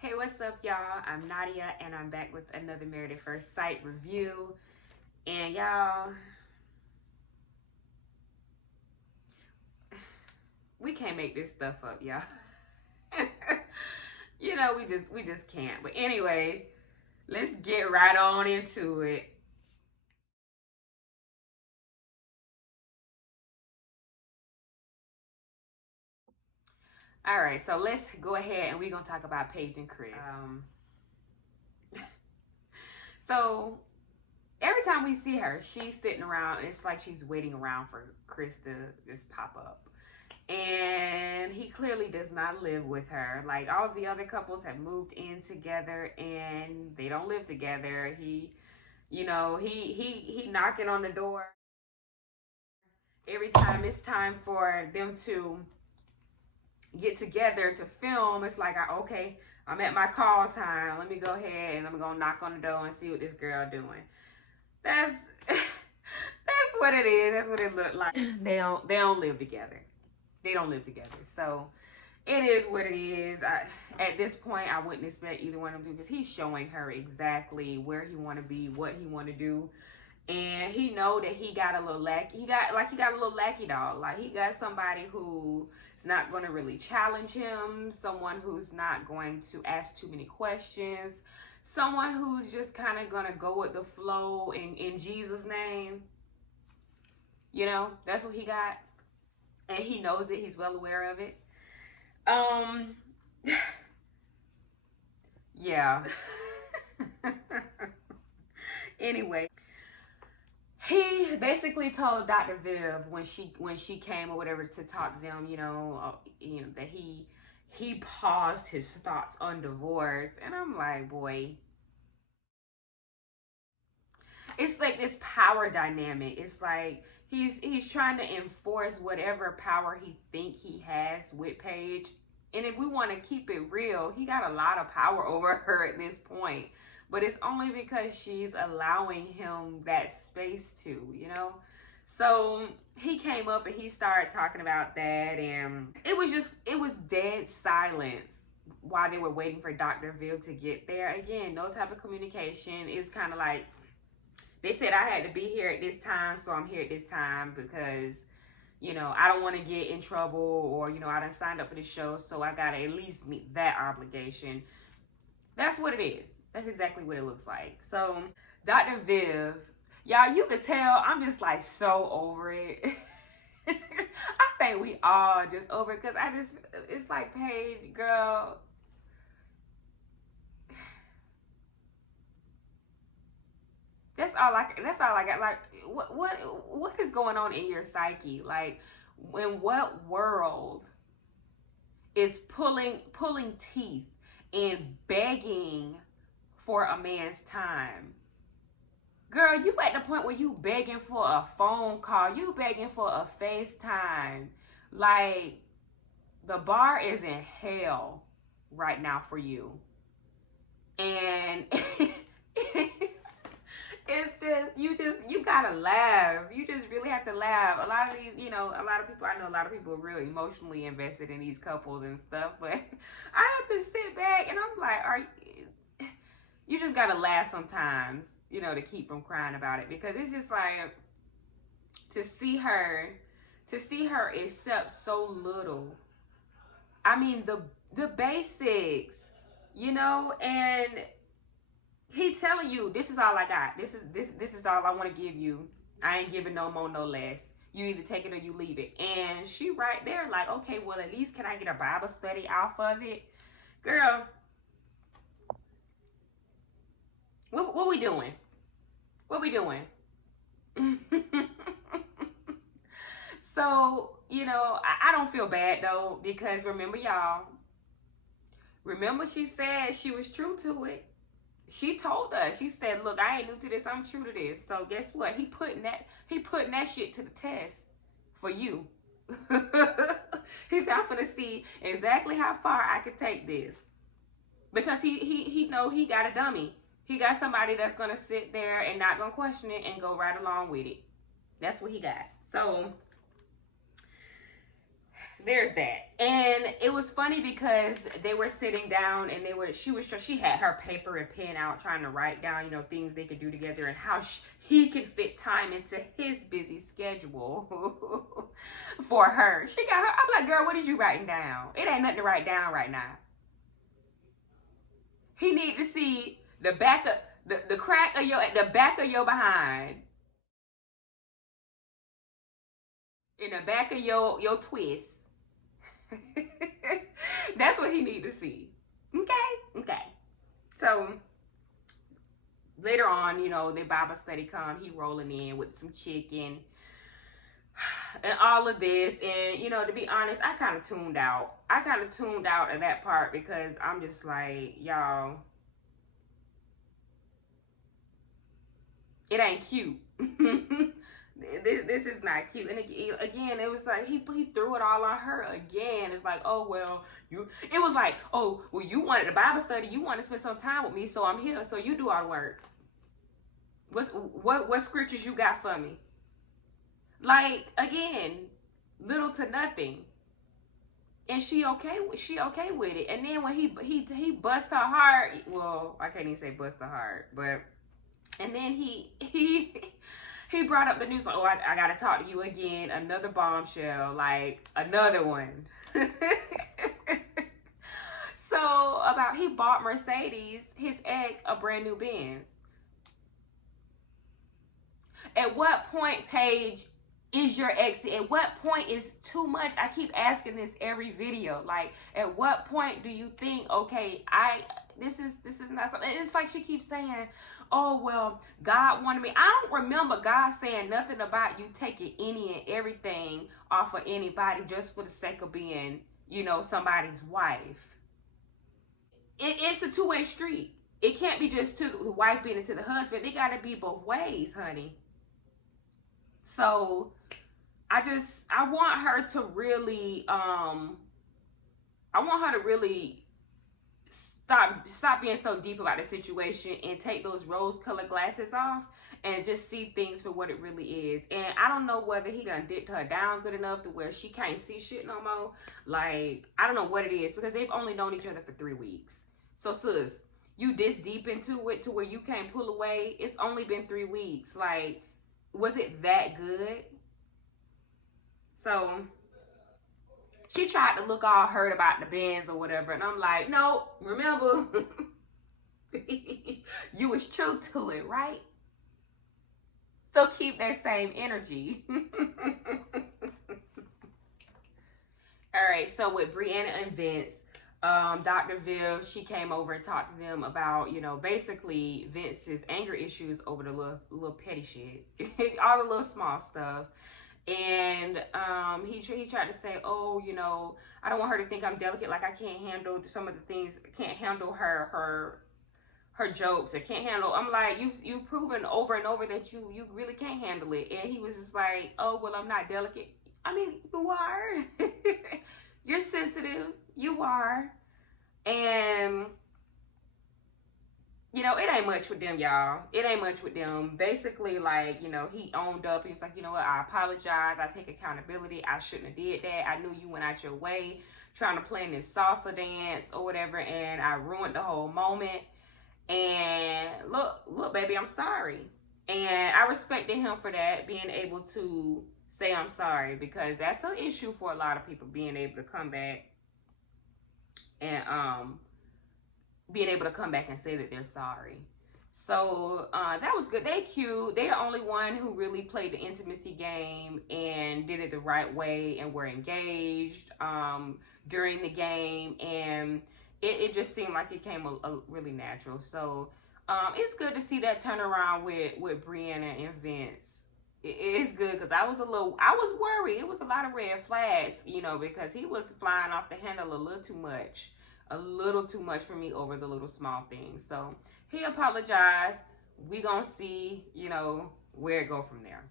Hey, what's up, y'all? I'm Nadia, and I'm back with another Married at First Sight review. And y'all, we can't make this stuff up, y'all. You know, we just can't. But anyway, let's get right on into it. All right, so let's go ahead and we're gonna talk about Paige and Chris. So every time we see her, she's sitting around. It's like she's waiting around for Chris to just pop up. And he clearly does not live with her. Like, all the other couples have moved in together and they don't live together. He knocking on the door every time it's time for them to get together to film. It's like, okay, I'm at my call time. Let me go ahead and I'm gonna knock on the door and see what this girl doing. That's that's what it is. That's what it looked like. They don't live together. They don't live together. So it is what it is. At this point, I wouldn't expect either one of them to, because he's showing her exactly where he want to be, what he want to do. And he know that he got a little lackey. He got a little lackey dog. Like, he got somebody who's not going to really challenge him. Someone who's not going to ask too many questions. Someone who's just kind of going to go with the flow in Jesus' name. You know, that's what he got. And he knows it. He's well aware of it. Yeah. Anyway, he basically told Dr. Viv when she came or whatever to talk to them, that he paused his thoughts on divorce. And I'm like, boy, it's like this power dynamic. It's like he's trying to enforce whatever power he think he has with Paige. And if we want to keep it real, he got a lot of power over her at this point. But it's only because she's allowing him that space to, So he came up and he started talking about that. And it was dead silence while they were waiting for Dr. Viv to get there. Again, no type of communication. It's kind of like, they said I had to be here at this time, so I'm here at this time because, I don't want to get in trouble, or, I done signed up for the show, so I got to at least meet that obligation. That's what it is. That's exactly what it looks like. So, Dr. Viv, y'all, you could tell I'm just like so over it. I think we all just over it, because it's like, Paige, girl, That's all I got. Like, what is going on in your psyche? Like, in what world is pulling teeth and begging for a man's time? Girl, you at the point where you begging for a phone call. You begging for a FaceTime. Like, the bar is in hell right now for you. And it's just, you gotta laugh. You just really have to laugh. A lot of these, I know a lot of people are really emotionally invested in these couples and stuff, but I have to sit back and I'm like, you just gotta laugh sometimes, to keep from crying about it, because it's just like, to see her accept so little. I mean, the basics, and he telling you, this is all I got. This is all I want to give you. I ain't giving no more, no less. You either take it or you leave it. And she right there like, okay, well, at least can I get a Bible study off of it? Girl, what we doing? What we doing? So, I don't feel bad though, because remember, y'all, she said she was true to it. She told us, she said, look, I ain't new to this, I'm true to this. So guess what? He putting that shit to the test for you. He said, I'm gonna see exactly how far I could take this. Because he know he got a dummy. He got somebody that's gonna sit there and not gonna question it and go right along with it. That's what he got. So there's that. And it was funny because they were sitting down and she had her paper and pen out trying to write down, you know, things they could do together and how he can fit time into his busy schedule for her. She got her. I'm like, girl, what is you writing down? It ain't nothing to write down right now. He need to see the back of the crack of the back of your behind. In the back of your twist. That's what he need to see. Okay. So later on, you know, the Bible study come, he rolling in with some chicken and all of this. And, you know, to be honest, I kind of tuned out. Of that part because I'm just like, y'all, it ain't cute. This is not cute. And again, it was like he threw it all on her again. It's like, oh well, it was like, oh well, you wanted a Bible study, you want to spend some time with me, so I'm here, so you do all the work. What scriptures you got for me? Like, again, little to nothing. And she okay with it. And then when he bust her heart, well, I can't even say bust her heart, but and then he brought up the news like, oh, I got to talk to you again. Another bombshell, like another one. So about he bought Mercedes, his ex, a brand new Benz. At what point, Paige, is your ex? At what point is too much? I keep asking this every video. Like, at what point do you think, okay, this is not something? It's like she keeps saying, oh, well, God wanted me. I don't remember God saying nothing about you taking any and everything off of anybody just for the sake of being, you know, somebody's wife. It's a two-way street. It can't be just to the wife being into the husband. It got to be both ways, honey. So I want her to really, stop being so deep about the situation and take those rose-colored glasses off and just see things for what it really is. And I don't know whether he done dipped her down good enough to where she can't see shit no more. Like, I don't know what it is because they've only known each other for 3 weeks. So, sis, you this deep into it to where you can't pull away. It's only been 3 weeks. Like, was it that good? So she tried to look all hurt about the Benz or whatever, and I'm like, no, remember, you was true to it, right? So keep that same energy. All right, so with Brianna and Vince, Dr. Viv, she came over and talked to them about, you know, basically Vince's anger issues over the little petty shit, all the little small stuff. And he tried to say, oh, you know, I don't want her to think I'm delicate, like I can't handle some of the things, can't handle her jokes, or can't handle. I'm like, you've proven over and over that you really can't handle it. And he was just like, oh, well, I'm not delicate. I mean, you are. You're sensitive. You are. And, you know, it ain't much with them, y'all. It ain't much with them. Basically, like, you know, he owned up. He was like, you know what? I apologize. I take accountability. I shouldn't have did that. I knew you went out your way trying to play in this salsa dance or whatever, and I ruined the whole moment. And look, baby, I'm sorry. And I respected him for that, being able to say I'm sorry, because that's an issue for a lot of people, being able to come back and being able to come back and say that they're sorry. So that was good. They cute. They're the only one who really played the intimacy game and did it the right way and were engaged during the game, and it just seemed like it came a really natural. So it's good to see that turnaround with Brianna and Vince. It's good, because I was worried. It was a lot of red flags, you know, because he was flying off the handle a little too much for me over the little small things. So he apologized. We gonna see, you know, where it go from there.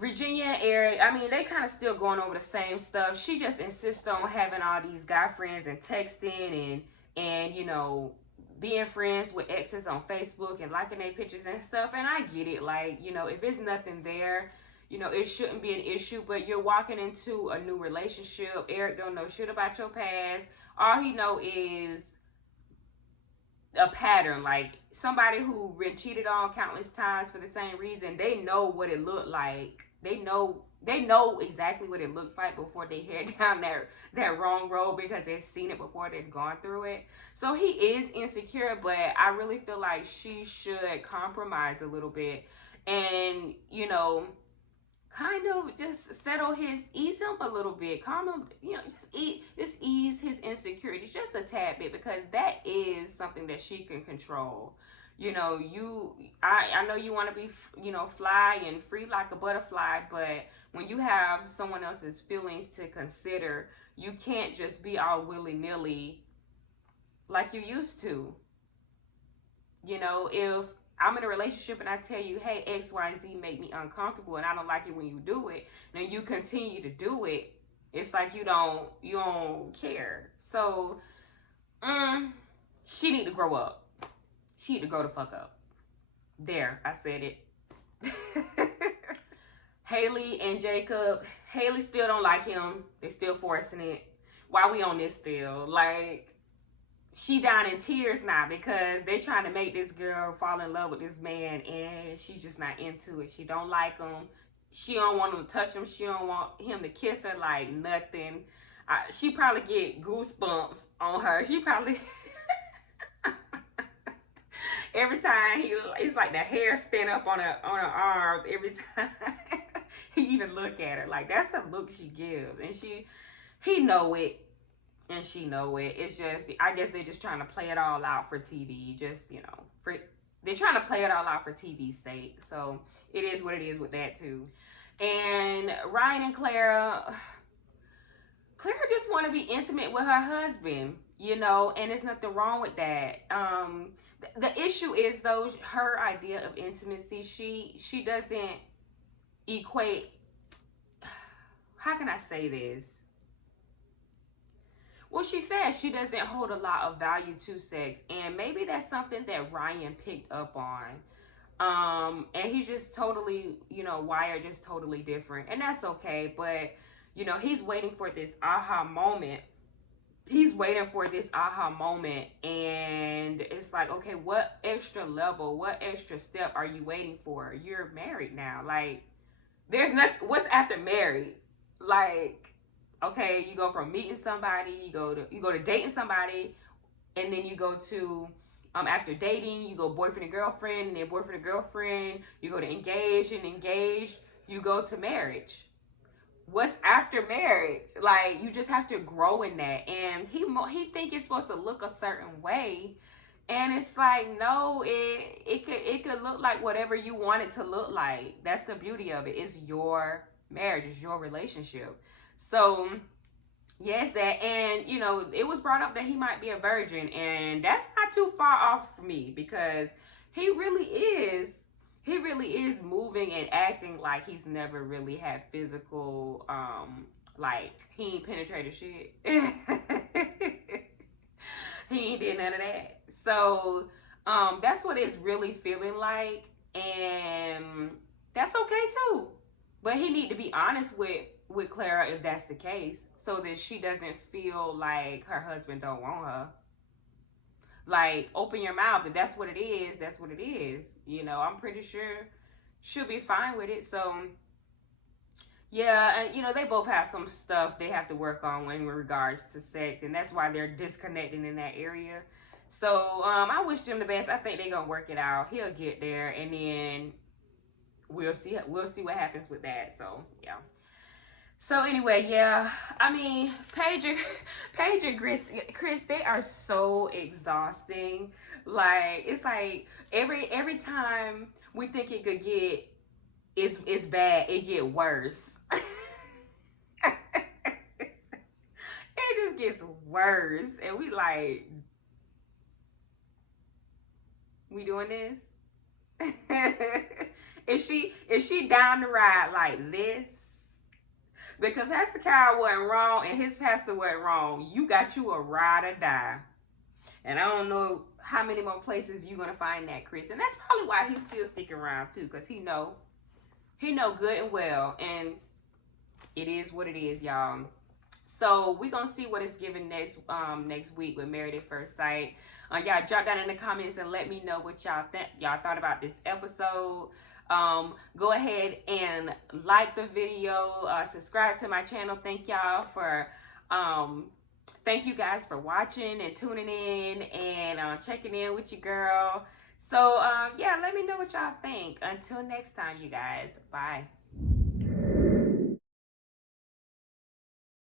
Virginia and Erik, I mean, they kind of still going over the same stuff. She just insists on having all these guy friends and texting and you know, being friends with exes on Facebook and liking their pictures and stuff. And I get it. Like, you know, if it's nothing there, you know, it shouldn't be an issue, but you're walking into a new relationship. Erik don't know shit about your past. All he know is a pattern, like somebody who been cheated on countless times for the same reason. They know what it looked like. They know exactly what it looks like before they head down that wrong road, because they've seen it before, they've gone through it. So he is insecure, but I really feel like she should compromise a little bit and, you know, kind of just ease him a little bit, calm him, you know, just ease his insecurities just a tad bit, because that is something that she can control. You know, I know you want to be, you know, fly and free like a butterfly, but when you have someone else's feelings to consider, you can't just be all willy-nilly like you used to. You know, if I'm in a relationship and I tell you, hey, X, Y, and Z make me uncomfortable and I don't like it when you do it, then you continue to do it. It's like you don't care. So, she need to grow up. She need to grow the fuck up. There, I said it. Haley and Jacob. Haley still don't like him. They still forcing it. Why we on this still? Like, she down in tears now because they trying to make this girl fall in love with this man, and she's just not into it. She don't like him. She don't want him to touch him. She don't want him to kiss her like nothing. She probably get goosebumps on her. She probably... Every time it's like the hair stand up on her arms every time he even look at her. Like, that's the look she gives. And he know it. And she know it. It's just, I guess they're just trying to play it all out for TV. Just, you know, they're trying to play it all out for TV's sake. So it is what it is with that too. And Ryan and Clara just want to be intimate with her husband, you know, and there's nothing wrong with that. The issue is, though, her idea of intimacy, she doesn't equate, how can I say this? Well, she says she doesn't hold a lot of value to sex, and maybe that's something that Ryan picked up on. And he's just totally, you know, wired just totally different, and that's okay, but, you know, he's waiting for this aha moment. He's waiting for this aha moment, and it's like, okay, what extra level, what extra step are you waiting for? You're married now. Like, there's nothing, what's after married? Like, okay, you go from meeting somebody, you go to dating somebody, and then you go to, after dating, you go boyfriend and girlfriend, and then boyfriend and girlfriend, you go to engaged, and engaged, you go to marriage. What's after marriage? Like, you just have to grow in that. And he think it's supposed to look a certain way, and it's like, no, it could look like whatever you want it to look like. That's the beauty of it. It's your marriage, it's your relationship. So yes, that. And you know, it was brought up that he might be a virgin, and that's not too far off for me, because he really is moving and acting like he's never really had physical, like, he ain't penetrated shit. He ain't did none of that. So, that's what it's really feeling like, and that's okay too. But he need to be honest with Clara if that's the case, so that she doesn't feel like her husband don't want her. Like, open your mouth. If that's what it is, that's what it is. You know, I'm pretty sure she'll be fine with it. So, yeah, and, you know, they both have some stuff they have to work on in regards to sex, and that's why they're disconnecting in that area. So, I wish them the best. I think they're going to work it out. He'll get there, and then we'll see what happens with that. So, yeah. So anyway, yeah, I mean, Paige and Chris, they are so exhausting. Like, it's like every time we think it could get, it's bad, it get worse. It just gets worse, and we like, we doing this? Is she down the ride like this? Because Pastor Kyle wasn't wrong and his pastor wasn't wrong. You got you a ride or die. And I don't know how many more places you're going to find that, Chris. And that's probably why he's still sticking around too. Because he He know good and well, and it is what it is, y'all. So we're gonna see what it's giving next week with Married at First Sight. Y'all drop down in the comments and let me know what y'all thought about this episode. Go ahead and like the video, subscribe to my channel. Thank y'all for thank you guys for watching and tuning in and checking in with your girl. So yeah, let me know what y'all think. Until next time, you guys. Bye.